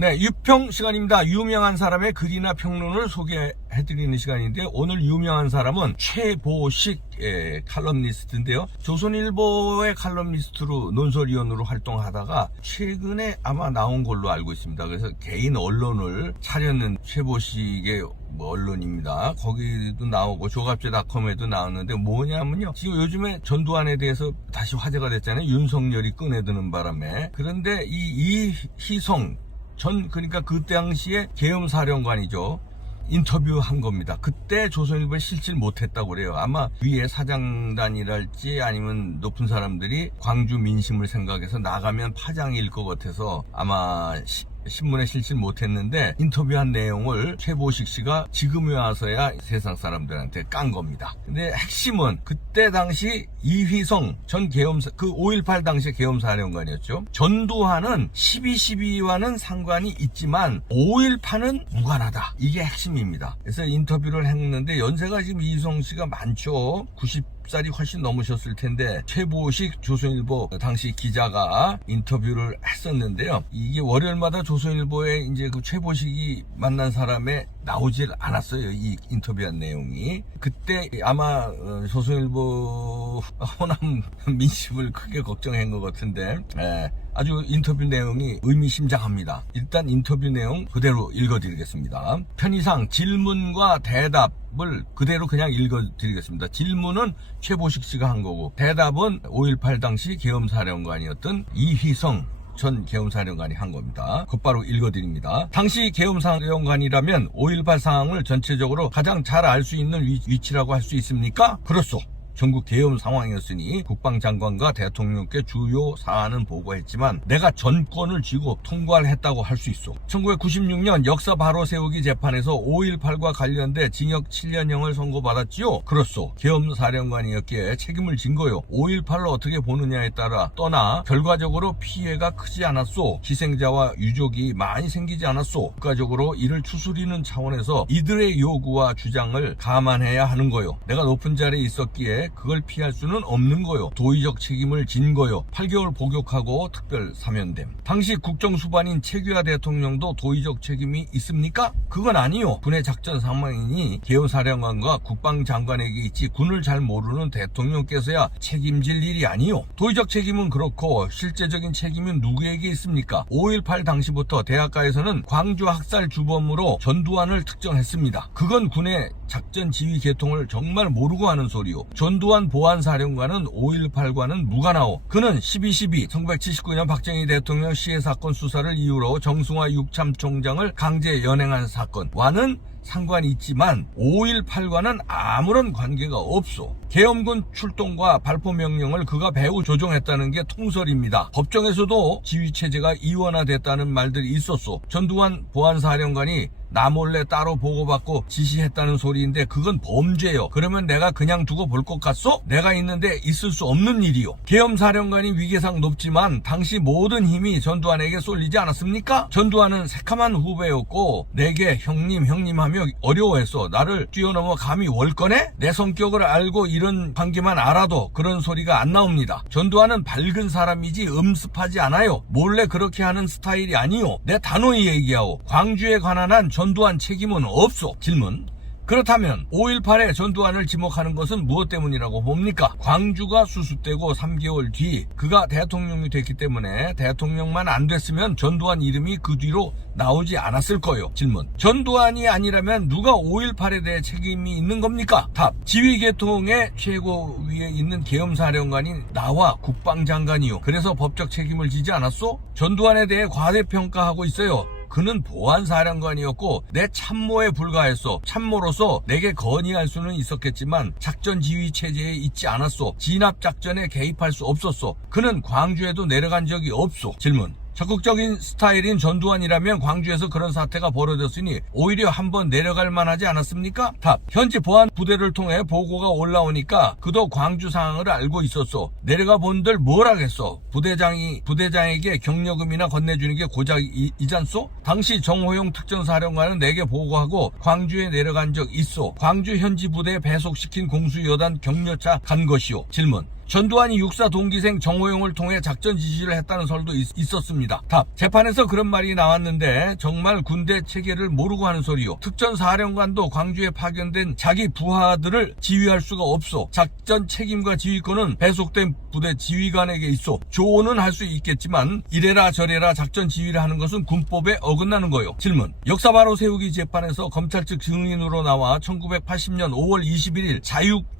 네, 유평 시간입니다. 유명한 사람의 글이나 평론을 소개해드리는 시간인데 오늘 유명한 사람은 최보식 칼럼니스트인데요. 조선일보의 칼럼니스트로 논설위원으로 활동하다가 최근에 아마 나온 걸로 알고 있습니다. 그래서 개인 언론을 차렸는 최보식의 언론입니다. 거기도 나오고 조갑제닷컴에도 나왔는데 뭐냐면요, 지금 요즘에 전두환에 대해서 다시 화제가 됐잖아요. 윤석열이 꺼내드는 바람에. 그런데 이 이희성 그러니까 그 당시에 계엄사령관이죠. 인터뷰한 겁니다. 그때 조선일보에 실질 못했다고 그래요. 아마 위에 사장단이랄지 아니면 높은 사람들이 광주 민심을 생각해서 나가면 파장일 것 같아서 아마 신문에 실질 못했는데 인터뷰한 내용을 최보식 씨가 지금에 와서야 세상 사람들한테 깐 겁니다. 근데 핵심은 그때 당시 이휘성 전 계엄사, 그 5.18 당시 계엄사령관이었죠. 전두환은 12.12와는 상관이 있지만 5.18은 무관하다. 이게 핵심입니다. 그래서 인터뷰를 했는데 연세가 지금 이휘성 씨가 많죠. 90살이 훨씬 넘으셨을 텐데 최보식 조선일보 당시 기자가 인터뷰를 했었는데요. 이게 월요일마다 조선일보에 이제 그 최보식이 만난 사람에 나오질 않았어요. 이 인터뷰한 내용이. 그때 아마 조선일보 호남 민심을 크게 걱정한 것 같은데 아주 인터뷰 내용이 의미심장합니다. 일단 인터뷰 내용 그대로 읽어드리겠습니다. 편의상 질문과 대답을 그대로 그냥 읽어드리겠습니다. 질문은 최보식 씨가 한 거고 대답은 5.18 당시 계엄사령관이었던 이휘성 전 계엄사령관이 한 겁니다. 곧바로 읽어드립니다. 당시 계엄사령관이라면 5.18 상황을 전체적으로 가장 잘 알 수 있는 위치라고 할 수 있습니까? 그렇소. 전국 계엄 상황이었으니 국방장관과 대통령께 주요 사안은 보고했지만 내가 전권을 쥐고 통과를 했다고 할 수 있어. 1996년 역사 바로 세우기 재판에서 5.18과 관련돼 징역 7년형을 선고받았지요. 그렇소. 계엄사령관이었기에 책임을 진 거요. 5.18을 어떻게 보느냐에 따라 떠나 결과적으로 피해가 크지 않았소. 희생자와 유족이 많이 생기지 않았소. 국가적으로 이를 추스리는 차원에서 이들의 요구와 주장을 감안해야 하는 거요. 내가 높은 자리에 있었기에 그걸 피할 수는 없는 거요. 도의적 책임을 진 거요. 8개월 복역하고 특별 사면됨. 당시 국정수반인 최규하 대통령도 도의적 책임이 있습니까? 그건 아니요. 군의 작전 상황이니 계엄사령관과 국방장관에게 있지 군을 잘 모르는 대통령께서야 책임질 일이 아니요. 도의적 책임은 그렇고 실제적인 책임은 누구에게 있습니까? 5.18 당시부터 대학가에서는 광주 학살 주범으로 전두환을 특정했습니다. 그건 군의 작전 지휘 계통을 정말 모르고 하는 소리요. 전두환 보안사령관은 5.18과는 무관하오. 그는 12.12 1979년 박정희 대통령 시해 사건 수사를 이유로 정승화 육참총장을 강제 연행한 사건과는 상관이 있지만 5.18과는 아무런 관계가 없소. 계엄군 출동과 발포 명령을 그가 배후 조종했다는 게 통설입니다. 법정에서도 지휘체제가 이원화됐다는 말들이 있었소. 전두환 보안사령관이 나 몰래 따로 보고받고 지시했다는 소리인데 그건 범죄요. 그러면 내가 그냥 두고 볼 것 같소? 내가 있는데 있을 수 없는 일이요. 계엄사령관이 위계상 높지만 당시 모든 힘이 전두환에게 쏠리지 않았습니까? 전두환은 새카만 후배였고 내게 형님 하며 어려워했어. 나를 뛰어넘어 감히 월권해? 내 성격을 알고 이런 관계만 알아도 그런 소리가 안 나옵니다. 전두환은 밝은 사람이지 음습하지 않아요. 몰래 그렇게 하는 스타일이 아니요. 내 단호히 얘기하오. 광주에 관한 한 전두환 책임은 없소. 질문. 그렇다면 5.18에 전두환을 지목하는 것은 무엇 때문이라고 봅니까? 광주가 수습되고 3개월 뒤 그가 대통령이 됐기 때문에 대통령만 안 됐으면 전두환 이름이 그 뒤로 나오지 않았을 거예요. 질문. 전두환이 아니라면 누가 5.18에 대해 책임이 있는 겁니까? 답. 지휘계통의 최고위에 있는 계엄사령관이 나와 국방장관이요. 그래서 법적 책임을 지지 않았소? 전두환에 대해 과대평가하고 있어요. 그는 보안사령관이었고 내 참모에 불과했어. 참모로서 내게 건의할 수는 있었겠지만 작전 지휘 체제에 있지 않았어. 진압작전에 개입할 수 없었어. 그는 광주에도 내려간 적이 없어. 질문. 적극적인 스타일인 전두환이라면 광주에서 그런 사태가 벌어졌으니 오히려 한번 내려갈 만하지 않았습니까? 답. 현지 보안 부대를 통해 보고가 올라오니까 그도 광주 상황을 알고 있었어. 내려가 본들 뭘 하겠어. 부대장에게 격려금이나 건네주는 게 고작이잖소? 당시 정호용 특전사령관은 내게 보고하고 광주에 내려간 적 있어. 광주 현지 부대에 배속시킨 공수여단 격려차 간 것이요. 질문. 전두환이 육사 동기생 정호용을 통해 작전 지시를 했다는 설도 있었습니다. 답. 재판에서 그런 말이 나왔는데 정말 군대 체계를 모르고 하는 소리요. 특전사령관도 광주에 파견된 자기 부하들을 지휘할 수가 없어. 작전 책임과 지휘권은 배속된 부대 지휘관에게 있어. 조언은 할 수 있겠지만 이래라 저래라 작전 지휘를 하는 것은 군법에 어긋나는 거요. 질문. 역사 바로 세우기 재판에서 검찰 측 증인으로 나와 1980년 5월 21일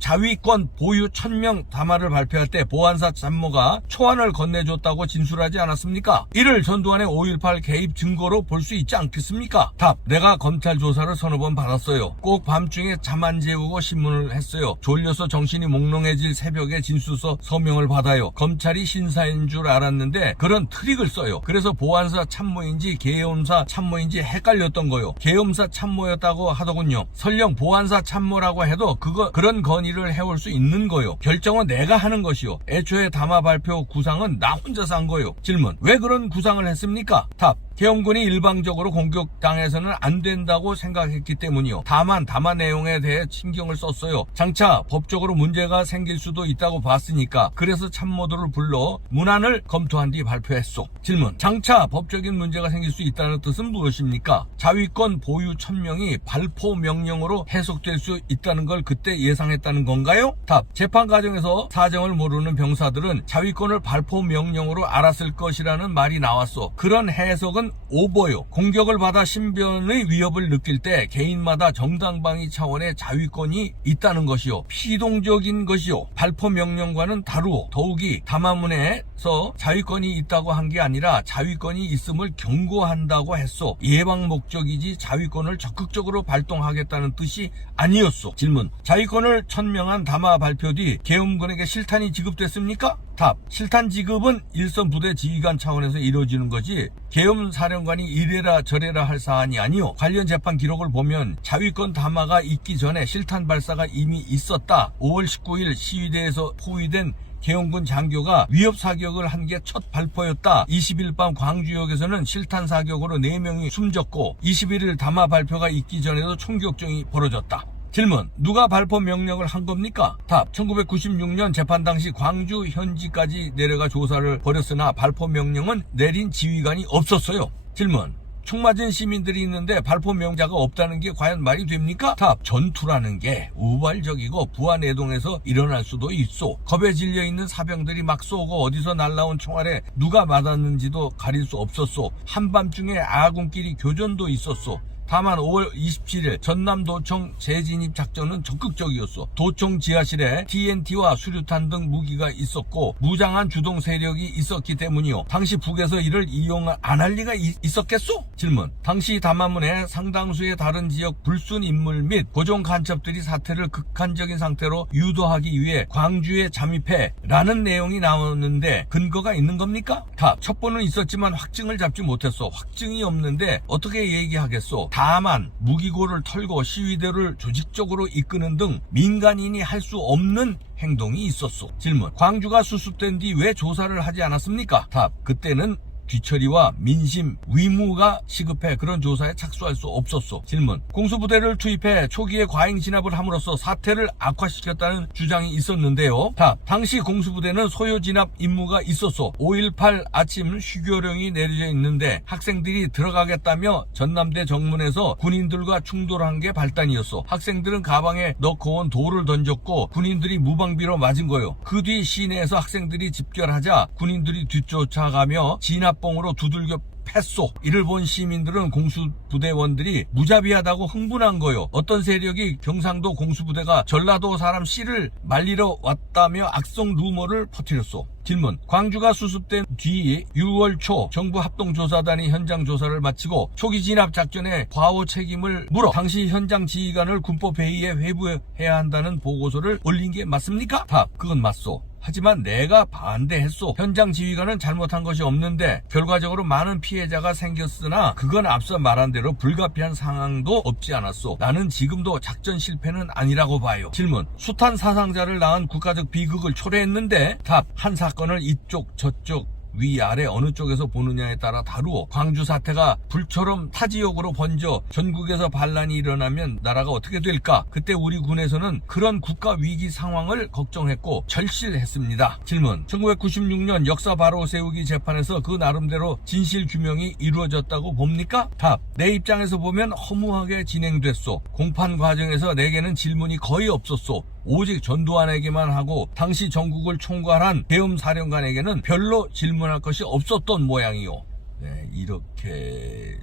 자위권 보유 1000명 담화를 발표할 때 보안사 참모가 초안을 건네줬다고 진술하지 않았습니까? 이를 전두환의 5.18 개입 증거로 볼 수 있지 않겠습니까? 답. 내가 검찰 조사를 서너 번 받았어요. 꼭 밤중에 잠 안 재우고 신문을 했어요. 졸려서 정신이 몽롱해질 새벽에 진술서 서명을 받아요. 검찰이 신사인 줄 알았는데 그런 트릭을 써요. 그래서 보안사 참모인지 계엄사 참모인지 헷갈렸던 거요. 계엄사 참모였다고 하더군요. 설령 보안사 참모라고 해도 그런 건의를 해올 수 있는 거요. 결정은 내가 하는 것이요. 애초에 담화 발표 구상은 나 혼자서 한 거요. 질문. 왜 그런 구상을 했습니까? 답. 계엄군이 일방적으로 공격당해서는 안 된다고 생각했기 때문이요. 다만 담화 내용에 대해 신경을 썼어요. 장차 법적으로 문제가 생길 수도 있다고 봤으니까. 그래서 참모들을 불러 문안을 검토한 뒤 발표했소. 질문. 장차 법적인 문제가 생길 수 있다는 뜻은 무엇입니까? 자위권 보유 1000명이 발포 명령으로 해석될 수 있다는 걸 그때 예상했다는 건가요? 답. 재판 과정에서 사정을 모르는 병사들은 자위권을 발포 명령으로 알았을 것이라는 말이 나왔어. 그런 해석은 오버요. 공격을 받아 신변의 위협을 느낄 때 개인마다 정당방위 차원의 자위권이 있다는 것이요. 피동적인 것이요. 발포 명령과는 다르고 더욱이 담화문에서 자위권이 있다고 한 게 아니라 자위권이 있음을 경고한다고 했소. 예방 목적이지 자위권을 적극적으로 발동하겠다는 뜻이 아니었소. 질문. 자위권을 천명한 담화 발표 뒤 계엄군에게 실탄이 지급됐습니까? 답. 실탄 지급은 일선 부대 지휘관 차원에서 이루어지는 거지 계엄 사령관이 이래라 저래라 할 사안이 아니요. 관련 재판 기록을 보면 자위권 담화가 있기 전에 실탄 발사가 이미 있었다. 5월 19일 시위대에서 포위된 계엄군 장교가 위협 사격을 한 게 첫 발포였다. 20일 밤 광주역에서는 실탄 사격으로 4명이 숨졌고 21일 담화 발표가 있기 전에도 총격전이 벌어졌다. 질문. 누가 발포 명령을 한 겁니까? 답. 1996년 재판 당시 광주 현지까지 내려가 조사를 벌였으나 발포 명령은 내린 지휘관이 없었어요. 질문. 총 맞은 시민들이 있는데 발포 명자가 없다는 게 과연 말이 됩니까? 답. 전투라는 게 우발적이고 부하내동에서 일어날 수도 있소. 겁에 질려있는 사병들이 막 쏘고 어디서 날라온 총알에 누가 맞았는지도 가릴 수 없었소. 한밤중에 아군끼리 교전도 있었소. 다만 5월 27일 전남도청 재진입 작전은 적극적이었어. 도청 지하실에 TNT와 수류탄 등 무기가 있었고 무장한 주동 세력이 있었기 때문이요. 당시 북에서 이를 이용 안 할 리가 있었겠소? 질문. 당시 담화문에 상당수의 다른 지역 불순 인물 및 고정 간첩들이 사태를 극한적인 상태로 유도하기 위해 광주에 잠입해 라는 내용이 나오는데 근거가 있는 겁니까? 답. 첩보는 있었지만 확증을 잡지 못했어. 확증이 없는데 어떻게 얘기하겠소? 다만 무기고를 털고 시위대를 조직적으로 이끄는 등 민간인이 할 수 없는 행동이 있었소. 질문. 광주가 수습된 뒤 왜 조사를 하지 않았습니까? 답. 그때는 뒤처리와 민심, 위무가 시급해 그런 조사에 착수할 수 없었소. 질문. 공수부대를 투입해 초기에 과잉 진압을 함으로써 사태를 악화시켰다는 주장이 있었는데요. 답. 당시 공수부대는 소요 진압 임무가 있었소. 5.18 아침 휴교령이 내려져 있는데 학생들이 들어가겠다며 전남대 정문에서 군인들과 충돌한 게 발단이었소. 학생들은 가방에 넣고 온 돌을 던졌고 군인들이 무방비로 맞은 거요. 그 뒤 시내에서 학생들이 집결하자 군인들이 뒤쫓아가며 진압봉으로 두들겨 팼소. 이를 본 시민들은 공수부대원들이 무자비하다고 흥분한 거요. 어떤 세력이 경상도 공수부대가 전라도 사람 C를 말리러 왔다며 악성 루머를 퍼뜨렸소. 질문. 광주가 수습된 뒤 6월 초 정부 합동조사단이 현장 조사를 마치고 초기 진압 작전의 과오 책임을 물어 당시 현장 지휘관을 군법회의에 회부해야 한다는 보고서를 올린 게 맞습니까? 답. 그건 맞소. 하지만 내가 반대했소. 현장 지휘관은 잘못한 것이 없는데 결과적으로 많은 피해자가 생겼으나 그건 앞서 말한 대로 불가피한 상황도 없지 않았소. 나는 지금도 작전 실패는 아니라고 봐요. 질문. 숱한 사상자를 낳은 국가적 비극을 초래했는데 답. 한 사건을 이쪽 저쪽 위아래 어느 쪽에서 보느냐에 따라 다루어 광주 사태가 불처럼 타지역으로 번져 전국에서 반란이 일어나면 나라가 어떻게 될까? 그때 우리 군에서는 그런 국가 위기 상황을 걱정했고 절실했습니다. 질문: 1996년 역사 바로 세우기 재판에서 그 나름대로 진실 규명이 이루어졌다고 봅니까? 답: 내 입장에서 보면 허무하게 진행됐소. 공판 과정에서 내게는 질문이 거의 없었소. 오직 전두환에게만 하고 당시 전국을 총괄한 계엄사령관에게는 별로 질문할 것이 없었던 모양이요. 네, 이렇게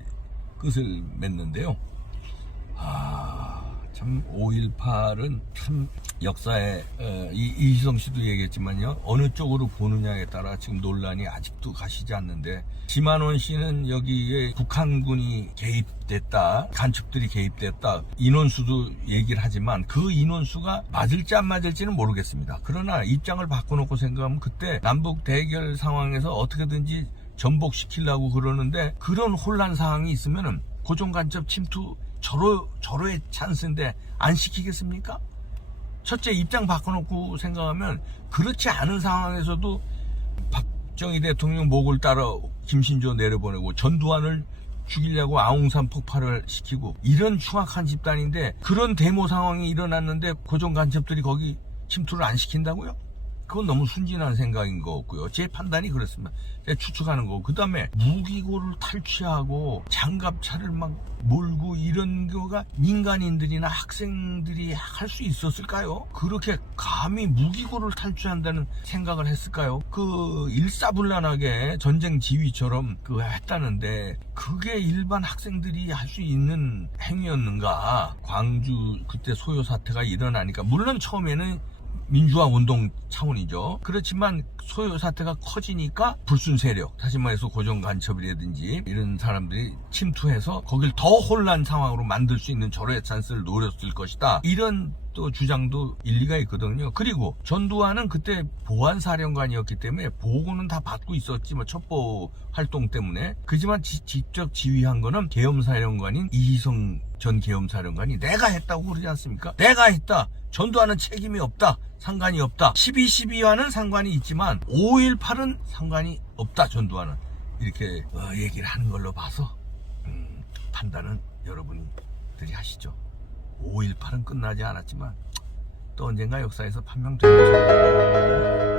끝을 맺는데요. 참 5.18은 참 역사에 이희성 씨도 얘기했지만요, 어느 쪽으로 보느냐에 따라 지금 논란이 아직도 가시지 않는데, 지만원 씨는 여기에 북한군이 개입됐다, 간첩들이 개입됐다, 인원수도 얘기를 하지만 그 인원수가 맞을지 안 맞을지는 모르겠습니다. 그러나 입장을 바꿔놓고 생각하면 그때 남북 대결 상황에서 어떻게든지 전복시키려고 그러는데, 그런 혼란 상황이 있으면은 고종간첩 침투 절호의 찬스인데 안 시키겠습니까? 첫째, 입장 바꿔놓고 생각하면 그렇지 않은 상황에서도 박정희 대통령 목을 따라 김신조 내려보내고 전두환을 죽이려고 아웅산 폭발을 시키고, 이런 흉악한 집단인데 그런 데모 상황이 일어났는데 고종 간첩들이 거기 침투를 안 시킨다고요? 그건 너무 순진한 생각인 것 같고요. 제 판단이 그렇습니다. 제가 추측하는 거고, 그 다음에 무기고를 탈취하고 장갑차를 막 몰고 이런 거가 민간인들이나 학생들이 할 수 있었을까요? 그렇게 감히 무기고를 탈취한다는 생각을 했을까요? 그 일사불란하게 전쟁 지휘처럼 그거 했다는데, 그게 일반 학생들이 할 수 있는 행위였는가? 광주 그때 소요 사태가 일어나니까, 물론 처음에는 민주화 운동 차원이죠. 그렇지만 소요 사태가 커지니까 불순 세력, 다시 말해서 고종 간첩이라든지 이런 사람들이 침투해서 거길 더 혼란 상황으로 만들 수 있는 절호의 찬스를 노렸을 것이다, 이런 또 주장도 일리가 있거든요. 그리고 전두환은 그때 보안사령관이었기 때문에 보고는 다 받고 있었지, 뭐 첩보 활동 때문에. 그지만 직접 지휘한 거는 계엄사령관인 이희성 전 계엄사령관이 내가 했다고 그러지 않습니까? 내가 했다, 전두환은 책임이 없다, 상관이 없다, 12.12와는 상관이 있지만 5.18은 상관이 없다, 전두환은, 이렇게 얘기를 하는 걸로 봐서 판단은 여러분들이 하시죠. 5.18은 끝나지 않았지만 또 언젠가 역사에서 판명되겠죠.